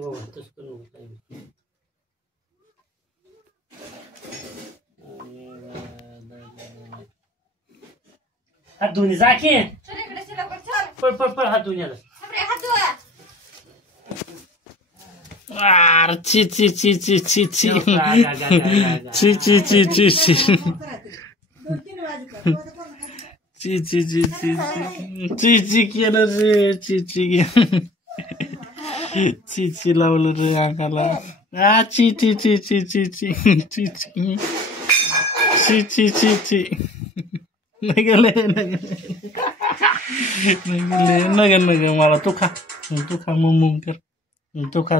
बाबा तसं करू नको हात धुवून जा की पळ पळ पळ हात धुवून याला ची ची ची ची ची ची ची ची ची ची ची ची ची ची ची ची केलं रे ची ची ची ची लावलं रे अंगाला ची ची ची ची ची ची ची ची ची ची ची नगले नग मला तू खा मुम कर तू खा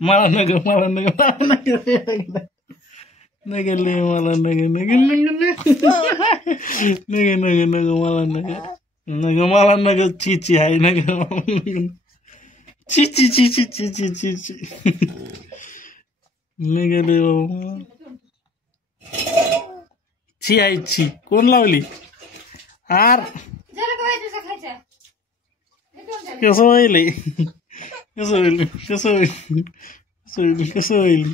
मला नग मला नग नगले मला नग मला नग मला नग ची आहे नग ची ची ची ची ची ची ची ची नगले ची आहे ची कोण लावली आर कसं होईल कसं होईल कसं होईल कसं होईल कसं होईल